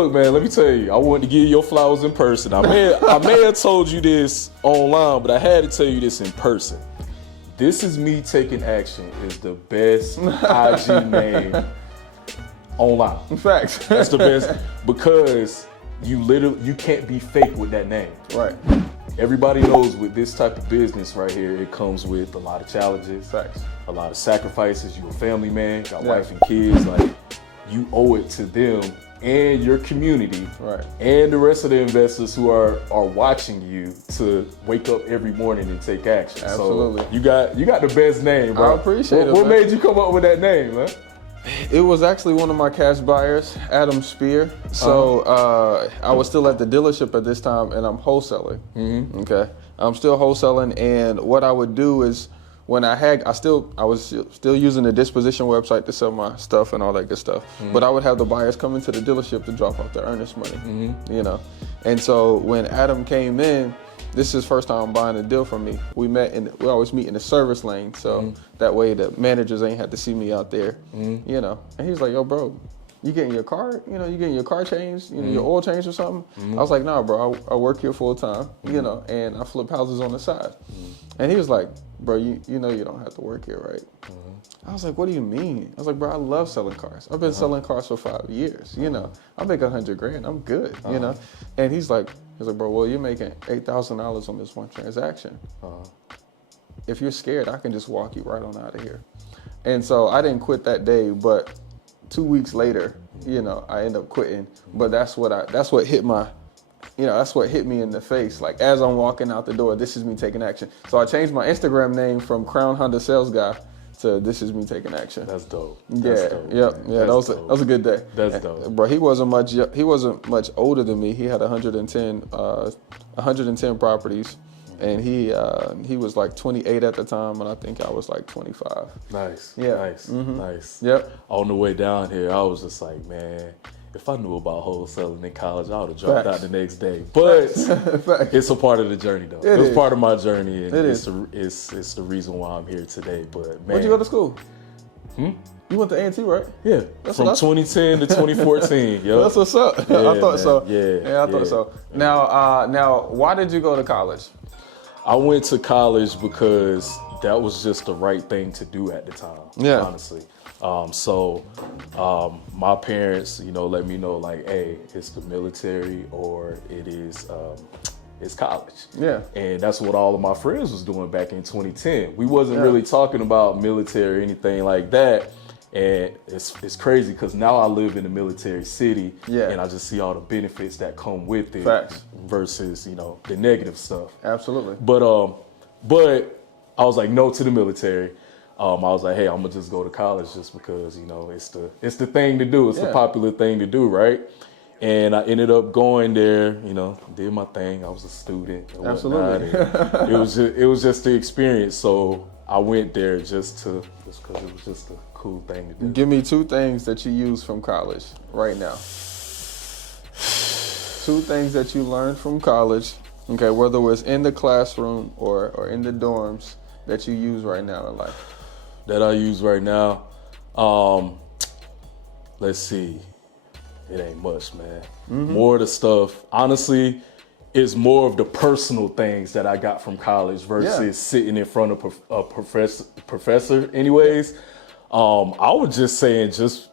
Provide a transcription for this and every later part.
look, man, let me tell you, I wanted to give you your flowers in person. I may have told you this online, but I had to tell you this in person. This Is Me Taking Action is the best IG name online. Facts. That's the best because you can't be fake with that name. Right. Everybody knows with this type of business right here, it comes with a lot of challenges, Facts. a lot of sacrifices. You're a family man, got wife and kids. Like, you owe it to them and your community, right, and the rest of the investors who are watching you to wake up every morning and take action. Absolutely. So you got the best name, bro. I appreciate it. What made you come up with that name, man? It was actually one of my cash buyers, Adam Spear. So I was still at the dealership at this time, and I'm wholesaling. Mm-hmm. Okay, I'm still wholesaling, and what I would do is when I was still using the disposition website to sell my stuff and all that good stuff. Mm-hmm. But I would have the buyers come into the dealership to drop off their earnest money. Mm-hmm. You know, and so when Adam came in, this is his first time buying a deal from me. We always meet in the service lane, so that way the managers ain't had to see me out there, you know. And he's like, yo, bro, you getting your car, you getting your car changed, your oil changed or something? I was like, nah, bro, I work here full time, you know, and I flip houses on the side. And he was like, bro, you know you don't have to work here, right? I was like, what do you mean? I was like, bro, I love selling cars. I've been selling cars for 5 years, you know. I make $100,000, I'm good, you know. And he's like, bro, well, you're making $8,000 on this one transaction. If you're scared, I can just walk you right on out of here. And so I didn't quit that day, but 2 weeks later, you know, I ended up quitting. But that's what hit me in the face. Like, as I'm walking out the door, This Is Me Taking Action. So I changed my Instagram name from Crown Honda Sales Guy to This Is Me Taking Action. That's dope. That was a good day. That's dope. Bro, he wasn't much older than me. He had 110 properties, and he was like 28 at the time, and I think I was like 25. Nice. Yeah. Nice. Mm-hmm. Nice. Yep. On the way down here, I was just like, man, if I knew about wholesaling in college, I would have dropped out the next day. But it's a part of the journey, though. It was part of my journey, and it's the reason why I'm here today. But man, where'd you go to school? You went to A&T, right? Yeah, from 2010 to 2014. Yo. That's what's up. Yeah, I thought man. so. Yeah, I thought so. Now, why did you go to college? I went to college because that was just the right thing to do at the time. Yeah, honestly. My parents, let me know, like, hey, it's the military or it is it's college. Yeah. And that's what all of my friends was doing back in 2010. We wasn't really talking about military or anything like that. And it's crazy because now I live in a military city, and I just see all the benefits that come with it. Facts. Versus, the negative stuff. Absolutely. But I was like, no to the military. I was like, hey, I'm gonna just go to college just because, it's the thing to do. It's the popular thing to do, right? And I ended up going there, did my thing. I was a student. And absolutely. And it was just the experience. So I went there just because it was just a cool thing to do. Give me 2 things that you use from college right now. 2 things that you learned from college, okay, whether it was in the classroom or in the dorms, that you use right now in life. That I use right now, let's see, it ain't much, man. Mm-hmm. More of the stuff, honestly, is more of the personal things that I got from college versus sitting in front of a professor anyways. I was just saying, just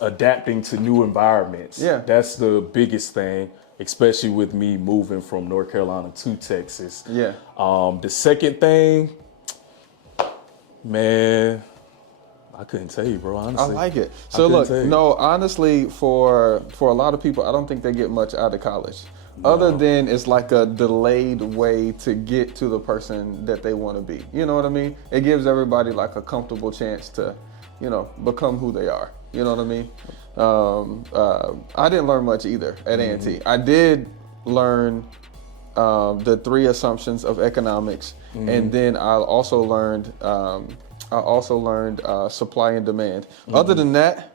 adapting to new environments. Yeah. That's the biggest thing, especially with me moving from North Carolina to Texas. Yeah. The second thing, man, I couldn't tell you, bro, honestly. I like it. So look, no, honestly, for a lot of people, I don't think they get much out of college. No. Other than it's like a delayed way to get to the person that they want to be. You know what I mean? It gives everybody like a comfortable chance to, become who they are. You know what I mean? I didn't learn much either at A&T. I did learn the 3 assumptions of economics, and then I also learned supply and demand. Other than that,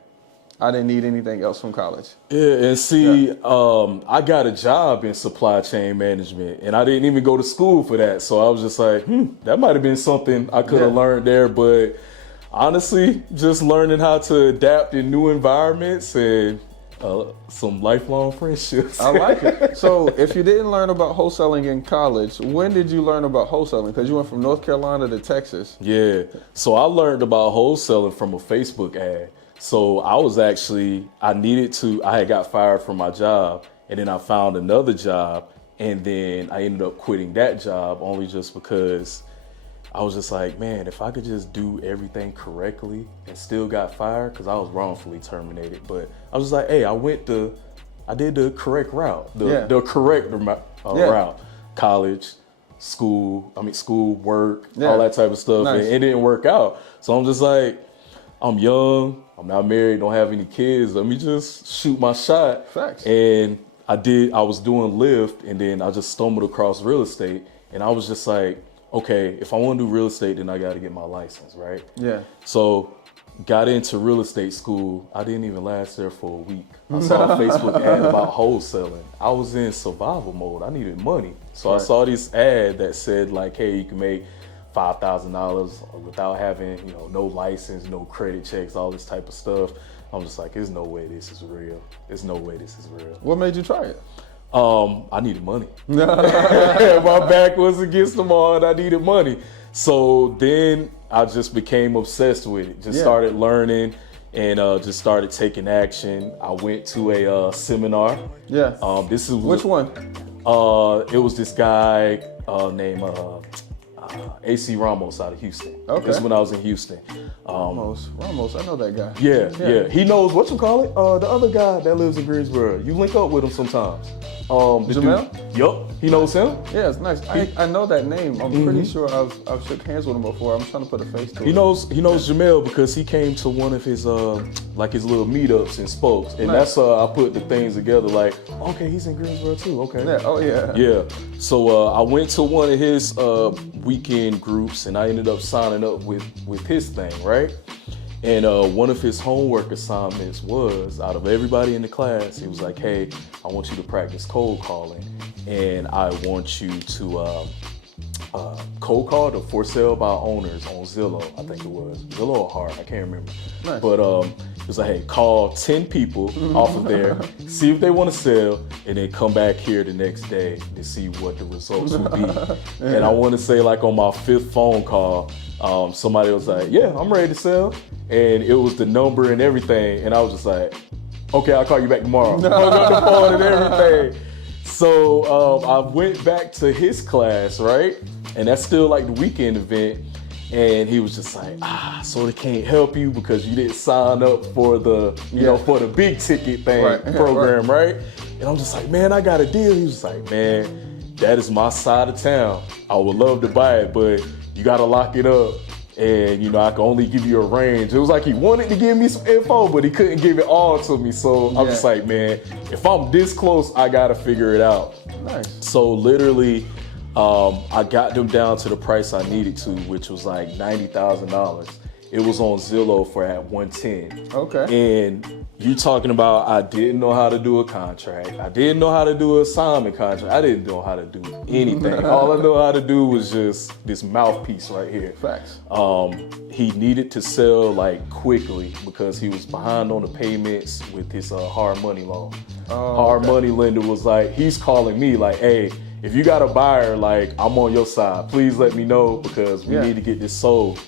I didn't need anything else from college. Yeah, and see, I got a job in supply chain management, and I didn't even go to school for that. So I was just like, that might have been something I could have learned there. But honestly, just learning how to adapt in new environments and some lifelong friendships. I like it. So if you didn't learn about wholesaling in college, when did you learn about wholesaling? Because you went from North Carolina to Texas. Yeah. So I learned about wholesaling from a Facebook ad. So I had got fired from my job, and then I found another job, and then I ended up quitting that job only just because I was just like, man, if I could just do everything correctly and still got fired, because I was wrongfully terminated. But I was just like, hey, I did the correct route, the correct route. College, school, work, all that type of stuff. Nice. And it didn't work out. So I'm just like, I'm young, I'm not married, don't have any kids. Let me just shoot my shot. Facts. And I was doing Lyft, and then I just stumbled across real estate. And I was just like, okay, if I want to do real estate, then I got to get my license, right? Yeah. So got into real estate school. I didn't even last there for a week. I saw a Facebook ad about wholesaling. I was in survival mode. I needed money. So I saw this ad that said like, hey, you can make $5,000 without having, no license, no credit checks, all this type of stuff. I'm just like, there's no way this is real. There's no way this is real. What made you try it? I needed money. My back was against the wall and I needed money. So then I just became obsessed with it. Just started learning and just started taking action. I went to a seminar. Yeah. Which one? It was this guy named AC Ramos out of Houston. Okay. This is when I was in Houston. Ramos, I know that guy. Yeah. He knows, the other guy that lives in Greensboro. You link up with him sometimes. Jamel? Yup, he knows him. Yeah, it's nice. I know that name. I'm pretty sure I've shook hands with him before. I'm trying to put a face to it. He knows Jamel because he came to one of his his little meetups and spokes, and that's I put the things together. Like, okay, he's in Greensboro too. Okay. Yeah. Oh yeah. Yeah. So I went to one of his weekend groups, and I ended up signing up with his thing, right? And one of his homework assignments was, out of everybody in the class, he was like, hey, I want you to practice cold calling. And I want you to cold call to for sale by owners on Zillow, I think it was. Zillow or Hard, I can't remember. Nice. But it was like, hey, call 10 people off of there, see if they want to sell, and then come back here the next day to see what the results would be. And I want to say like on my 5th phone call, somebody was like, yeah, I'm ready to sell. And it was the number and everything. And I was just like, okay, I'll call you back tomorrow. I was on the phone and everything. So I went back to his class, right? And that's still like the weekend event. And he was just like, so they can't help you because you didn't sign up for the, for the big ticket thing program, right? And I'm just like, man, I got a deal. He was like, man, that is my side of town. I would love to buy it, but you got to lock it up. And, I can only give you a range. It was like he wanted to give me some info, but he couldn't give it all to me. So I'm just like, man, if I'm this close, I got to figure it out. Nice. So literally, I got them down to the price I needed to, which was like $90,000. It was on Zillow for at 110. Okay. And you talking about I didn't know how to do a contract. I didn't know how to do an assignment contract. I didn't know how to do anything. All I know how to do was just this mouthpiece right here. Facts. He needed to sell like quickly because he was behind on the payments with his hard money loan. Hard money lender was like, he's calling me like, hey, if you got a buyer, like I'm on your side. Please let me know because we need to get this sold.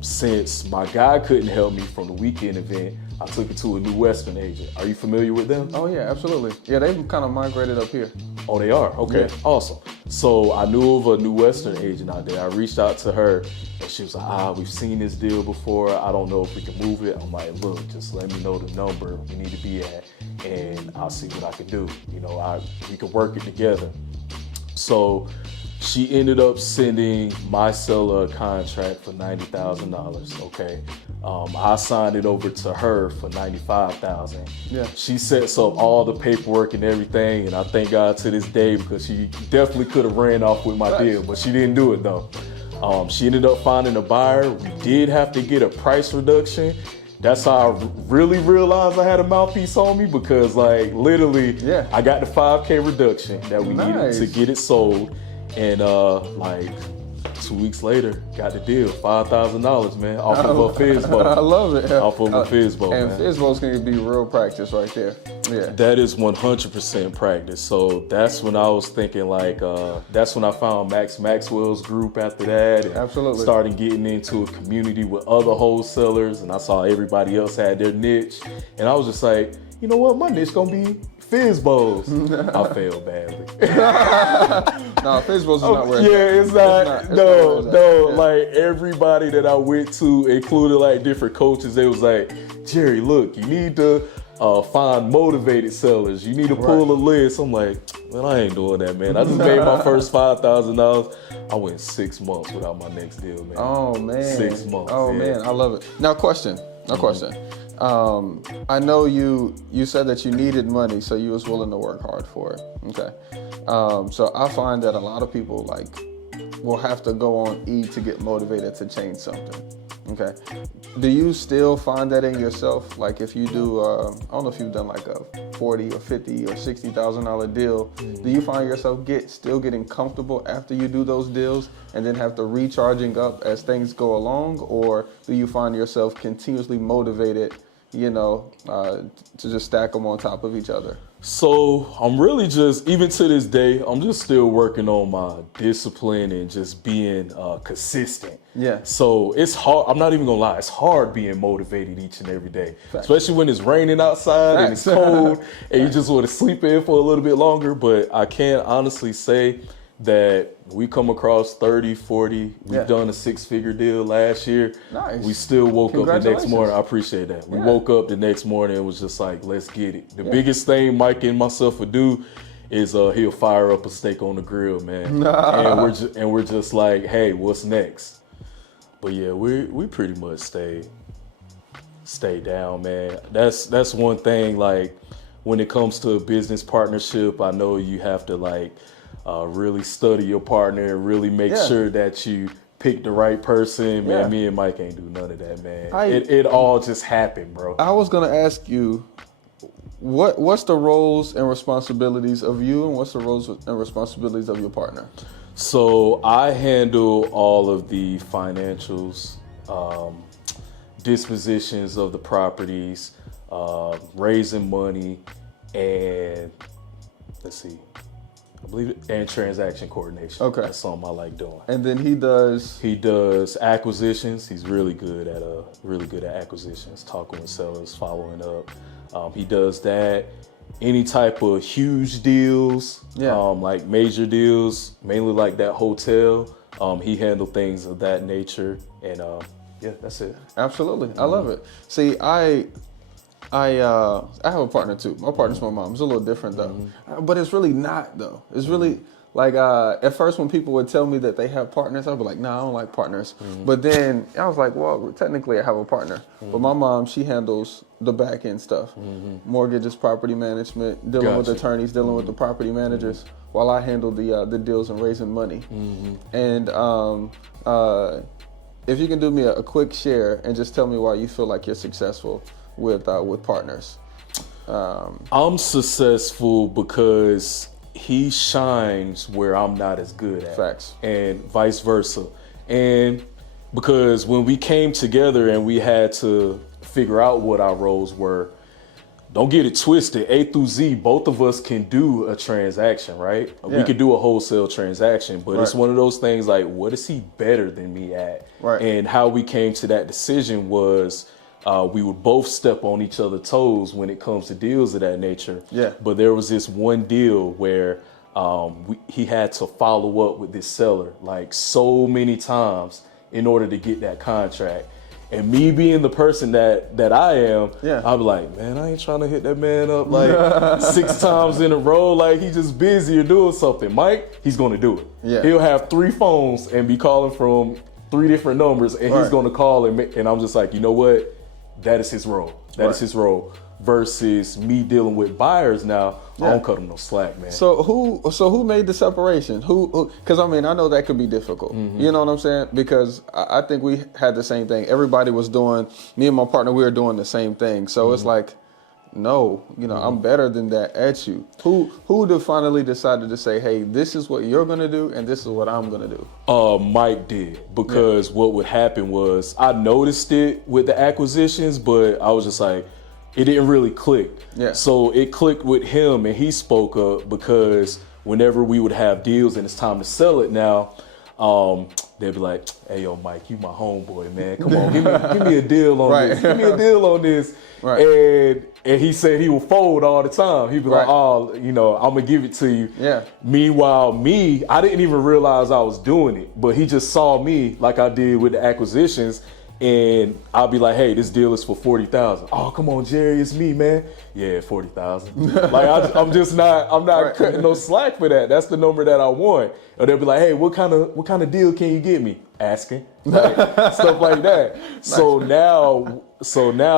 Since my guy couldn't help me from the weekend event, I took it to a New Western agent. Are you familiar with them? Oh yeah, absolutely. Yeah, they've kind of migrated up here. Oh, they are? Okay, awesome. So I knew of a New Western agent out there. I reached out to her and she was like, we've seen this deal before. I don't know if we can move it. I'm like, look, just let me know the number we need to be at and I'll see what I can do. We can work it together. So she ended up sending my seller a contract for $90,000, okay? I signed it over to her for $95,000. Yeah. She sets up all the paperwork and everything, and I thank God to this day because she definitely could have ran off with my deal, but she didn't do it though. She ended up finding a buyer. We did have to get a price reduction. That's how I really realized I had a mouthpiece on me because like literally, I got the $5K reduction that we needed to get it sold. And like 2 weeks later, got the deal, $5,000, man, off of a Fizbo. I love it. Off of a Fizbo, and man. Fizbos can be real practice right there. Yeah. That is 100% practice. So that's when I was thinking like, that's when I found Max Maxwell's group after that. And Absolutely. started getting into a community with other wholesalers, and I saw everybody else had their niche. And I was just like, you know what, my niche gonna be Fizbos. I failed badly. No, Fizbos is not where it's not. No. Like everybody that I went to, including like different coaches, they was like, Jerry, look, you need to find motivated sellers. You need to pull a list. I'm like, man, I ain't doing that, man. I just made my first $5,000. I went 6 months without my next deal, man. Oh man. 6 months. Oh man, I love it. Now question. I know you said that you needed money, so you was willing to work hard for it. Okay. So I find that a lot of people like will have to go on E to get motivated to change something. Okay. Do you still find that in yourself? Like if you do, I don't know if you've done like a $40 or $50 or $60,000 deal. Do you find yourself still getting comfortable after you do those deals and then have to recharging up as things go along, or do you find yourself continuously motivated, to just stack them on top of each other? So I'm really just, even to this day, I'm just still working on my discipline and just being consistent. Yeah. So it's hard. I'm not even gonna lie. It's hard being motivated each and every day, especially when it's raining outside and it's cold and you just want to sleep in for a little bit longer. But I can honestly say that we come across 30, 40. We've done a 6-figure deal last year. Nice. We still woke up the next morning. I appreciate that. We woke up the next morning and was just like, let's get it. The biggest thing Mike and myself would do is he'll fire up a steak on the grill, man. And we're just like, hey, what's next? But yeah, we pretty much stay down, man. That's one thing, like when it comes to a business partnership, I know you have to like really study your partner and really make sure that you pick the right person. Man, me and Mike ain't do none of that, man. It all just happened, bro. I was gonna ask you, what's the roles and responsibilities of you, and what's the roles and responsibilities of your partner? So I handle all of the financials, dispositions of the properties, raising money, and and transaction coordination. Okay. That's something I like doing. And then he does acquisitions. He's really good at acquisitions, talking with sellers, following up. He does that. Any type of huge deals, like major deals, mainly like that hotel. He handled things of that nature, and that's it. Absolutely, I love it. See, I have a partner too. My partner's my mom. It's a little different though, but it's really not though. It's really like at first when people would tell me that they have partners, I'd be like, nah, I don't like partners. But then I was like, well, technically I have a partner. But my mom, she handles the back end stuff, mortgages, property management, dealing with attorneys, dealing with the property managers, while I handle the deals and raising money. And if you can do me a quick share and just tell me why you feel like you're successful with partners. I'm successful because he shines where I'm not as good at. Facts. And vice versa. And because when we came together and we had to figure out what our roles were, don't get it twisted, A through Z, both of us can do a transaction, right? We could do a wholesale transaction, but it's one of those things like, what is he better than me at? Right. And how we came to that decision was we would both step on each other's toes when it comes to deals of that nature. Yeah. But there was this one deal where he had to follow up with this seller like so many times in order to get that contract. And me being the person that I am, I'll be like, man, I ain't trying to hit that man up like 6 times in a row. Like he just busy or doing something. Mike, he's going to do it. Yeah. He'll have 3 phones and be calling from 3 different numbers, and he's going to call and I'm just like, you know what? That is his role. That is his role. Versus me dealing with buyers now, I don't cut him no slack, man. So who made the separation? Who? Because I mean, I know that could be difficult. You know what I'm saying? Because I think we had the same thing. Everybody was doing. Me and my partner, we were doing the same thing. So it's like, no, I'm better than that at you. Who finally decided to say, hey, this is what you're going to do and this is what I'm going to do? Mike did, because what would happen was I noticed it with the acquisitions, but I was just like, it didn't really click. Yeah. So it clicked with him and he spoke up, because whenever we would have deals and it's time to sell it now, they'd be like, hey, yo, Mike, you my homeboy, man. Come on, give me a deal on this. Give me a deal on this. Right. And he said he would fold all the time. He'd be like, oh, I'm going to give it to you. Yeah. Meanwhile, I didn't even realize I was doing it, but he just saw me like I did with the acquisitions. And I'll be like, hey, this deal is for $40,000. Oh, come on, Jerry, it's me, man. Yeah, $40,000. Like I'm not cutting no slack for that. That's the number that I want. Or they'll be like, hey, what kind of deal can you get me? Asking, like, stuff like that. So now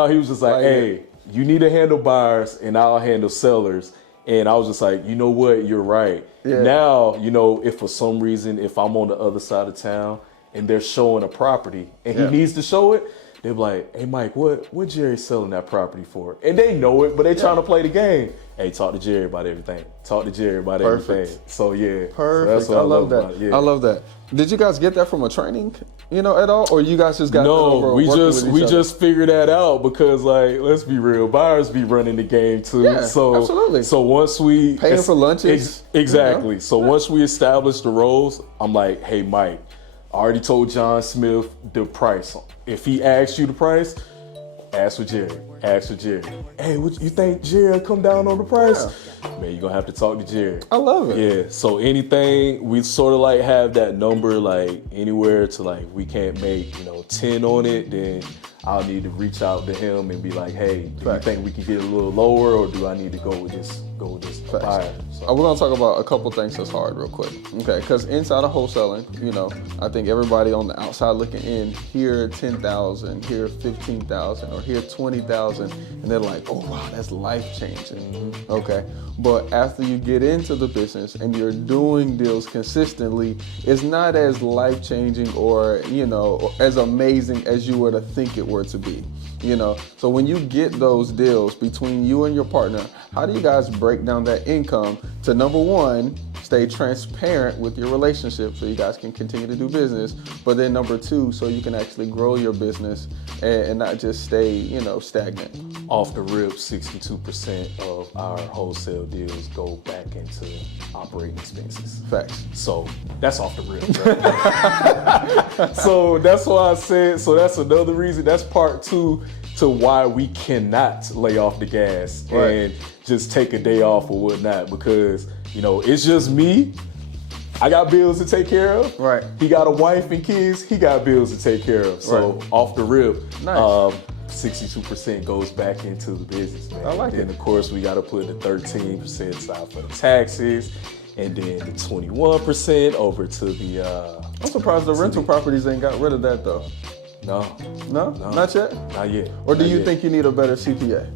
he was just like, hey, you need to handle buyers and I'll handle sellers. And I was just like, you know what, you're right. Yeah. Now, if for some reason, if I'm on the other side of town and they're showing a property and he needs to show it, they're like, hey, Mike, what Jerry's selling that property for? And they know it, but they trying to play the game. Hey, talk to Jerry about everything. Everything. So, yeah. Perfect. So that's what I love that. Yeah. I love that. Did you guys get that from a training, at all? Or you guys just got that over we just figured that out because, like, let's be real, buyers be running the game too. Yeah, absolutely. So once we paying for lunches. Exactly. So once we established the roles, I'm like, hey, Mike, I already told John Smith the price. If he asks you the price, ask for Jerry. Hey, what you think Jerry will come down on the price? Yeah. Man, you're gonna have to talk to Jerry. I love it. Yeah. So anything, we sort of like have that number, like anywhere to like we can't make 10 on it, then I'll need to reach out to him and be like, hey, do you think we can get a little lower, or do I need to go with this buyer? So. We're gonna talk about a couple things that's hard real quick, okay? Because inside of wholesaling, I think everybody on the outside looking in, here 10,000, here 15,000, or here 20,000, and they're like, oh wow, that's life changing, okay? But after you get into the business and you're doing deals consistently, it's not as life changing or as amazing as you were to think it were to be. So when you get those deals between you and your partner, how do you guys break down that income to, number one, stay transparent with your relationship so you guys can continue to do business, but then number two, so you can actually grow your business and not just stay, stagnant? Off the rip, 62% of our wholesale deals go back into operating expenses. Facts. So that's off the rip, right? So that's why I said, so that's another reason, that's part two to why we cannot lay off the gas and just take a day off or whatnot, because, it's just me. I got bills to take care of. Right. He got a wife and kids. He got bills to take care of. So off the rip, 62% goes back into the business, man. I like it. And of course, we got to put the 13% aside for the taxes, and then the 21% over to the. I'm surprised the rental properties ain't got rid of that though. No, not yet. Not yet. Or do you think you need a better CPA?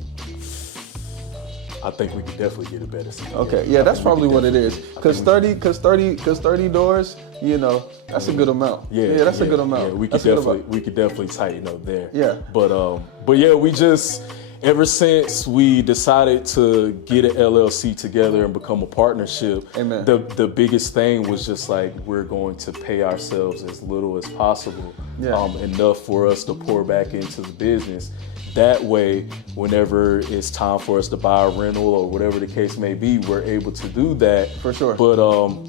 I think we could definitely get a better CPA. Okay, yeah, that's probably what it is. Because 30 doors, that's a good amount. Yeah, that's a good amount. Yeah, we could definitely tighten up there. Yeah. But yeah, we just, ever since we decided to get an LLC together and become a partnership, Amen. The biggest thing was just like, we're going to pay ourselves as little as possible, enough for us to pour back into the business. That way, whenever it's time for us to buy a rental or whatever the case may be, we're able to do that. For sure. But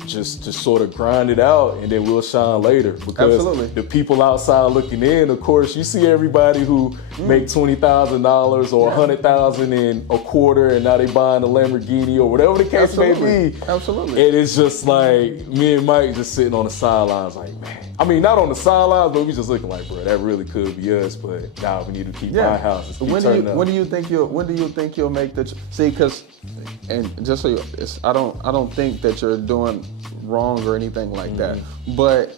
just sort of grind it out, and then we'll shine later. Because Absolutely. The people outside looking in, of course, you see everybody who make $20,000 or $100,000 in a quarter, and now they buying a Lamborghini or whatever the case may be. Absolutely. And it's just like me and Mike just sitting on the sidelines, like, man. I mean, not on the sidelines, but we just looking like, bro, that really could be us. But now we need to keep buying houses. When do you think you'll make the see? Because, and just so I don't think that you're doing wrong or anything like that. But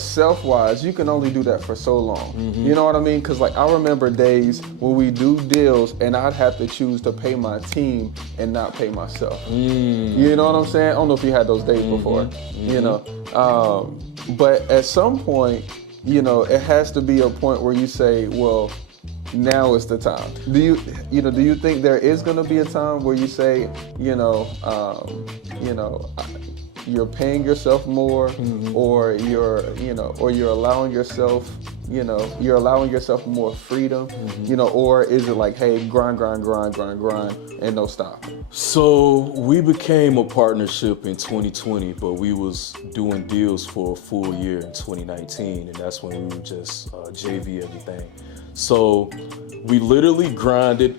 self-wise, you can only do that for so long. You know what I mean? Because like I remember days when we do deals and I'd have to choose to pay my team and not pay myself. You know what I'm saying? I don't know if you had those days before. But at some point, it has to be a point where you say, well, now is the time. Do you think there is going to be a time where you say, you're paying yourself more, or you're allowing yourself, more freedom, or is it like, hey, grind, and no stop? So we became a partnership in 2020, but we was doing deals for a full year in 2019, and that's when we were just JV everything. So we literally grinded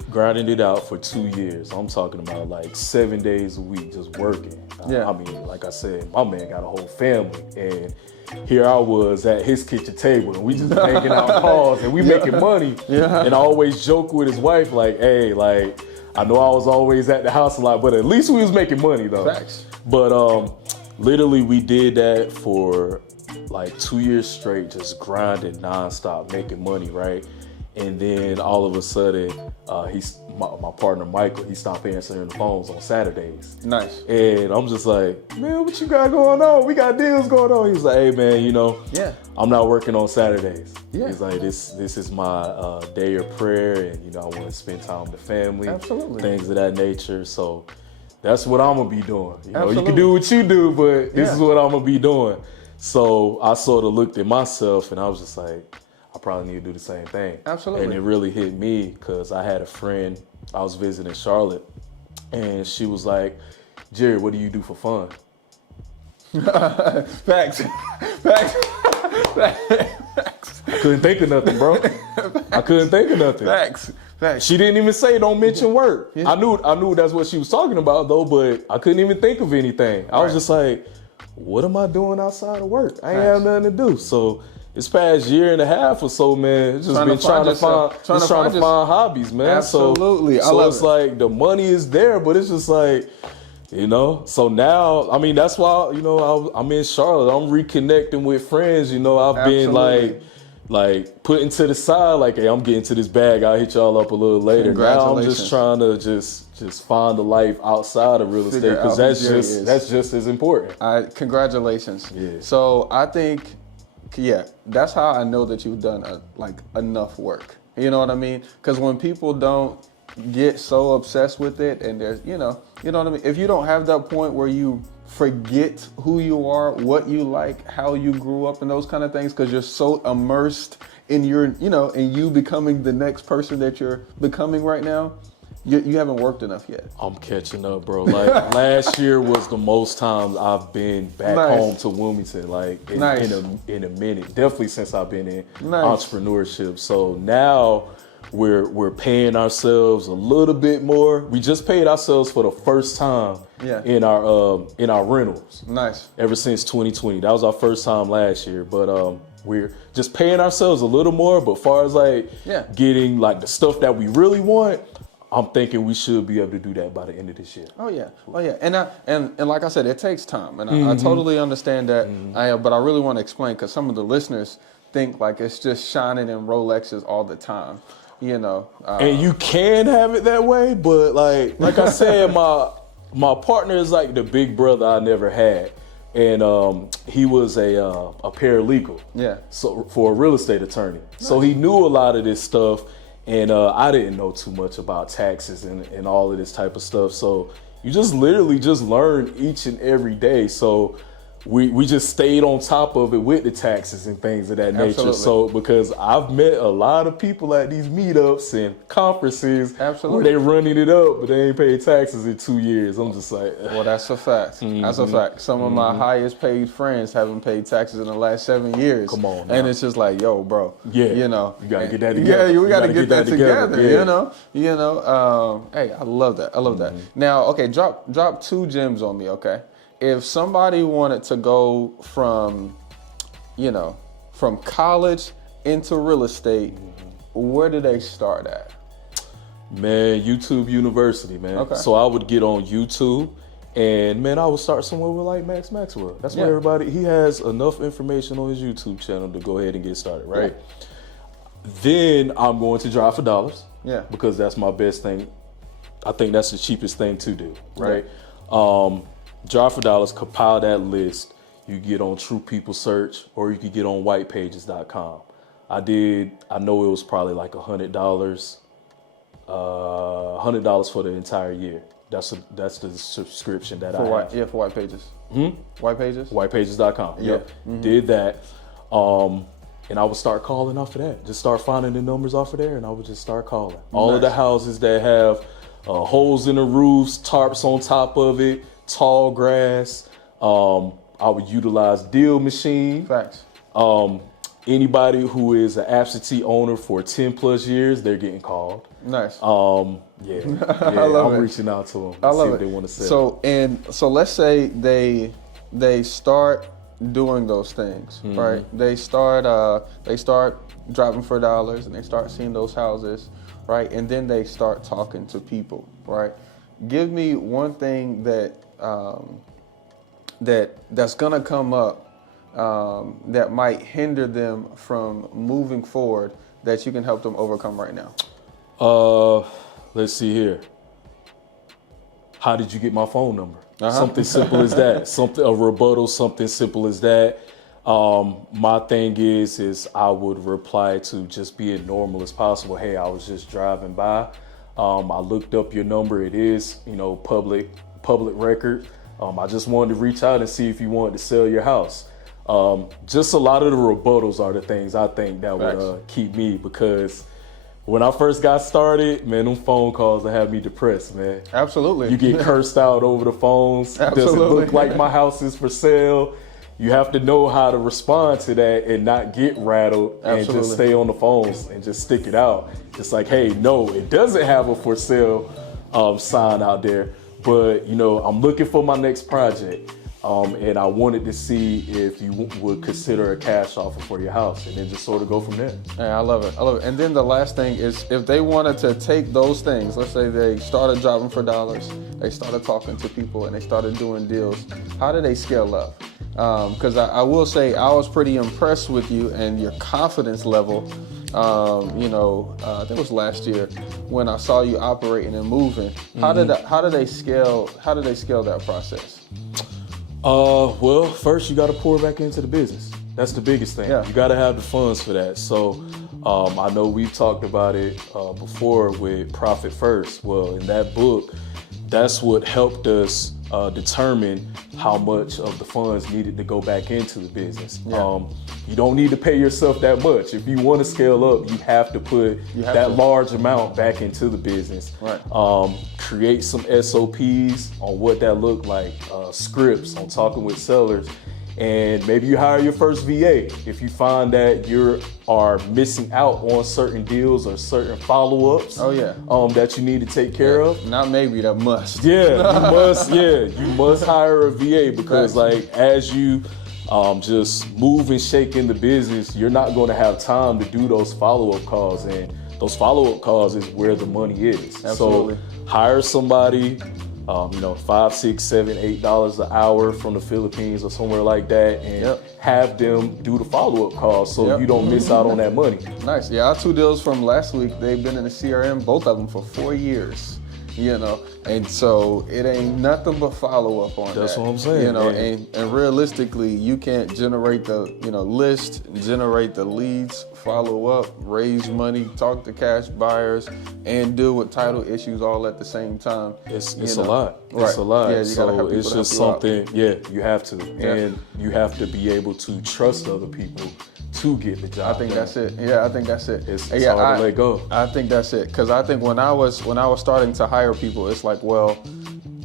it out for 2 years. I'm talking about like 7 days a week just working. Yeah. I mean, like I said, my man got a whole family, and here I was at his kitchen table, and we just banging out calls, and we making money. Yeah. And I always joke with his wife, like, hey, like, I know I was always at the house a lot, but at least we was making money though. Facts. But literally we did that for like 2 years straight, just grinding nonstop, making money, right? And then all of a sudden, my partner Michael, he stopped answering the phones on Saturdays. Nice. And I'm just like, man, what you got going on? We got deals going on. He was like, hey man, I'm not working on Saturdays. Yeah. He's like, this is my day of prayer, and I want to spend time with the family. Absolutely. Things of that nature. So that's what I'm gonna be doing. You Absolutely. can do what you do, but this is what I'm gonna be doing. So I sort of looked at myself, and I was just like, I probably need to do the same thing. Absolutely. And it really hit me because I had a friend, I was visiting Charlotte, and she was like, Jerry, what do you do for fun? Facts. Facts. I couldn't think of nothing, bro. I couldn't think of nothing. Facts. Facts. She didn't even say don't mention work. Yeah. I knew that's what she was talking about though, but I couldn't even think of anything. I was just like, what am I doing outside of work? I ain't have nothing to do. So this past year and a half or so, man, it's just trying to find hobbies, man. Absolutely. So it's like the money is there, but it's just like, so now, I mean, that's why, I'm in Charlotte. I'm reconnecting with friends, I've been like putting to the side, like, hey, I'm getting to this bag. I'll hit y'all up a little later. Now I'm just trying to just find a life outside of real estate, because that's just as important. Congratulations. Yeah. So I think, that's how I know that you've done enough work. You know what I mean? Because when people don't get so obsessed with it, and there's, you know what I mean? If you don't have that point where you forget who you are, what you like, how you grew up, and those kind of things, because you're so immersed in your, in you becoming the next person that you're becoming right now, you haven't worked enough yet. I'm catching up, bro. Like last year was the most times I've been back home to Wilmington, like in a minute. Definitely since I've been in entrepreneurship. So now we're paying ourselves a little bit more. We just paid ourselves for the first time in our rentals. Nice. Ever since 2020. That was our first time last year. But we're just paying ourselves a little more. But far as getting like the stuff that we really want, I'm thinking we should be able to do that by the end of this year. Oh yeah. And like I said, it takes time, and I totally understand that. But I really want to explain, because some of the listeners think like it's just shining in Rolexes all the time, And you can have it that way, but like I said, my partner is like the big brother I never had, and he was a paralegal. Yeah. So for a real estate attorney, so he knew a lot of this stuff. And I didn't know too much about taxes and all of this type of stuff. So you just literally just learn each and every day. So we just stayed on top of it with the taxes and things of that nature. So because I've met a lot of people at these meetups and conferences where they running it up, but they ain't paid taxes in 2 years. I'm just like, well, that's a fact. That's a fact. Some of my highest paid friends haven't paid taxes in the last 7 years. Come on now. And it's just like, yo, bro. Yeah. You gotta get that together. Yeah, we gotta get that together. Hey, I love that. I love that. Now, okay, drop 2 gems on me, okay? If somebody wanted to go from college into real estate, where do they start at? Man, YouTube University, man. Okay. So I would get on YouTube, and man, I would start somewhere with like Max Maxwell. That's where he has enough information on his YouTube channel to go ahead and get started, right? Yeah. Then I'm going to Drive for Dollars. Yeah. Because that's my best thing. I think that's the cheapest thing to do, right? Yeah. Drive for Dollars, compile that list. You get on True People Search, or you can get on whitepages.com. I know it was probably like $100, $100 for the entire year. That's the subscription that I have. Yeah, for White Pages. White Pages? Whitepages.com. Yep. Did that. And I would start calling off of that. Just start finding the numbers off of there, and I would just start calling. All of the houses that have holes in the roofs, tarps on top of it, tall grass. I would utilize deal machine. Facts. Anybody who is an absentee owner for 10 plus years, they're getting called. Nice. Yeah, I'm reaching out to them. I love see it. If they want to sell. So let's say they start doing those things, right? They start driving for dollars, and they start seeing those houses, right? And then they start talking to people, right? Give me one thing that's gonna come up that might hinder them from moving forward that you can help them overcome right now. Let's see here. How did you get my phone number? Something simple as that. A rebuttal, something simple as that. My thing is I would reply to just being normal as possible. Hey, I was just driving by. I looked up your number. It is, public record. I just wanted to reach out and see if you wanted to sell your house. Just a lot of the rebuttals are the things I think that would keep me, because when I first got started, man, them phone calls that have me depressed, man. Absolutely. You get cursed out over the phones. Absolutely. Does it look like my house is for sale? You have to know how to respond to that and not get rattled. And just stay on the phones and just stick it out. It's like, hey, no, it doesn't have a for sale sign out there, but I'm looking for my next project. And I wanted to see if you would consider a cash offer for your house, and then just sort of go from there. Yeah, I love it. And then the last thing is, if they wanted to take those things, let's say they started driving for dollars, they started talking to people, and they started doing deals, how do they scale up? Because I will say I was pretty impressed with you and your confidence level. I think it was last year when I saw you operating and moving. How did they scale that process? Well, first you got to pour back into the business. That's the biggest thing. Yeah. You got to have the funds for that. So I know we've talked about it before with Profit First. Well, in that book, that's what helped us determine how much of the funds needed to go back into the business. Yeah. You don't need to pay yourself that much. If you want to scale up, you have to put large amount back into the business. Right. Create some SOPs on what that look like, scripts on talking with sellers, and maybe you hire your first VA. If you find that you are missing out on certain deals or certain follow-ups that you need to take care of. Not maybe, that must. You must hire a VA, because as you just move and shake in the business, you're not going to have time to do those follow-up calls, and those follow-up calls is where the money is. Absolutely. So hire somebody, $5, $6, $7, $8 an hour from the Philippines or somewhere like that, and have them do the follow-up calls so you don't miss out on that money. Nice. Yeah, our 2 deals from last week, they've been in the CRM, both of them, for 4 years. And so it ain't nothing but follow up on that. That's what I'm saying. And realistically, you can't generate the list, generate the leads, follow up, raise money, talk to cash buyers, and deal with title issues all at the same time. It's a lot. Right. It's a lot. Yeah, so it's just something. You have to, and you have to be able to trust other people to get the job. I think that's it. Yeah, I think that's it. It's hard to let go. I think that's it. Because I think when I was starting to hire people, it's like, well,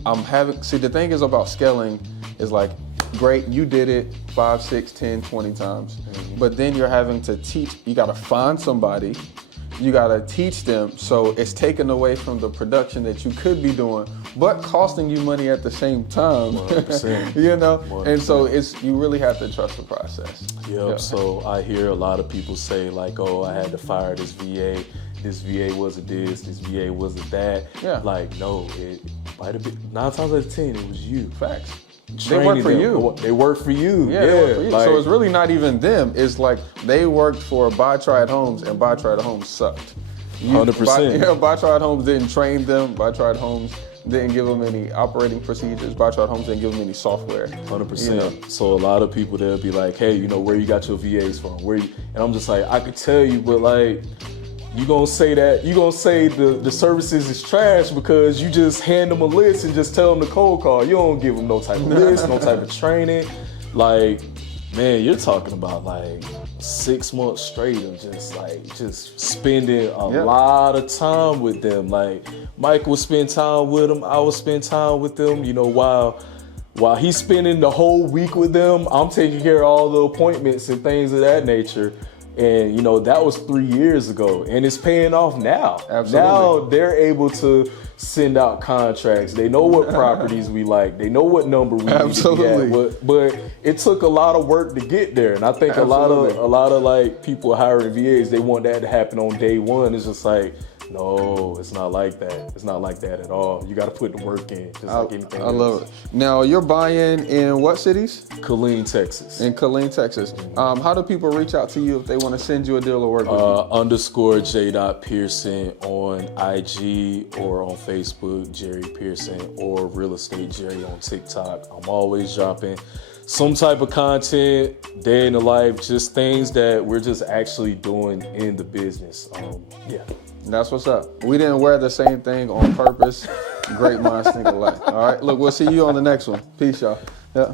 the thing is about scaling is like, great, you did it 5, 6, 10, 20 times. Mm-hmm. But then you're having to teach, you gotta find somebody, you gotta teach them, so it's taken away from the production that you could be doing, but costing you money at the same time. 100%. 100%. And so you really have to trust the process. Yep. So I hear a lot of people say like, oh, I had to fire this VA. This VA wasn't this VA wasn't that. Yeah. Like, no, it might have been 9 times out of 10, it was you. Facts. They work for you. They work for you. Yeah, they work for you. So it's really not even them. It's like they worked for Buy Tried Homes, and Buy Tried Homes sucked. 100%. Buy Tried Homes didn't train them. Buy Tried Homes didn't give them any operating procedures. Bachelor Homes didn't give them any software. 100%. You know? So a lot of people, they'll be like, hey, you know, where you got your VAs from? And I'm just like, I could tell you, but like, you gonna say the services is trash because you just hand them a list and just tell them to cold call. You don't give them no type of list, no type of training. Like, man, you're talking about like 6 months straight of just spending a lot of time with them. Like, Mike would spend time with them, I would spend time with them, you know, while he's spending the whole week with them, I'm taking care of all the appointments and things of that nature. And, you know, that was 3 years ago, and it's paying off now. Absolutely. Now they're able to send out contracts. They know what properties we like. They know what number we need to be at. But it took a lot of work to get there. And I think a lot of like people hiring VAs, they want that to happen on day one. It's just like, no, it's not like that. It's not like that at all. You got to put the work in, just like anything else. I love it. Now, you're buying in what cities? Killeen, Texas. In Killeen, Texas. How do people reach out to you if they want to send you a deal or work with you? _J.Pearson on IG or on Facebook, Jerry Pearson, or Real Estate Jerry on TikTok. I'm always dropping some type of content, day in the life, just things that we're just actually doing in the business. Yeah. That's what's up. We didn't wear the same thing on purpose. Great minds think alike. All right. Look, we'll see you on the next one. Peace, y'all. Yeah.